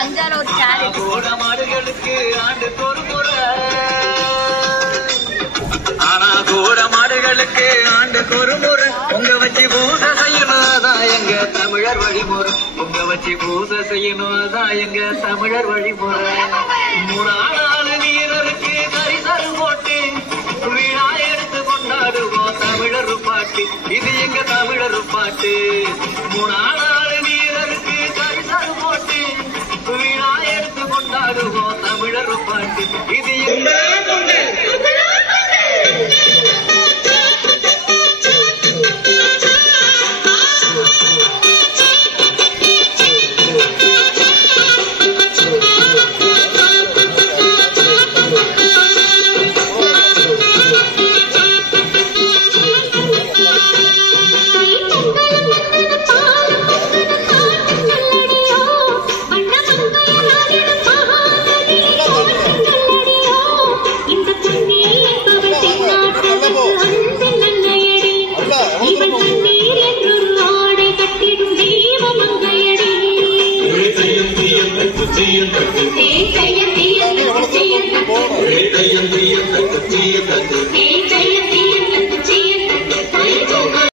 அஞ்சாறு ஒரு சேர் மாடுகளுக்கு ஆண்டு ஒரு முறை ஆனா கூட மாடுகளுக்கு ஆண்டு ஒரு முறை உங்க வச்சு பூசை செய்யணும்தான் எங்க தமிழர் வழிமுறை உங்க வச்சு பூசை செய்யணும்தான் எங்க தமிழர் வழிமுறை 3 வீரருக்கு கரிசல் போட்டு விழா எடுத்து கொண்டாடுவோம் தமிழர் பாட்டு இது எங்க தமிழர் பாட்டு 3 வீரருக்கு கரிசல் போட்டு விழா எடுத்து கொண்டாடுவோம் தமிழர் பாட்டு இது எங்க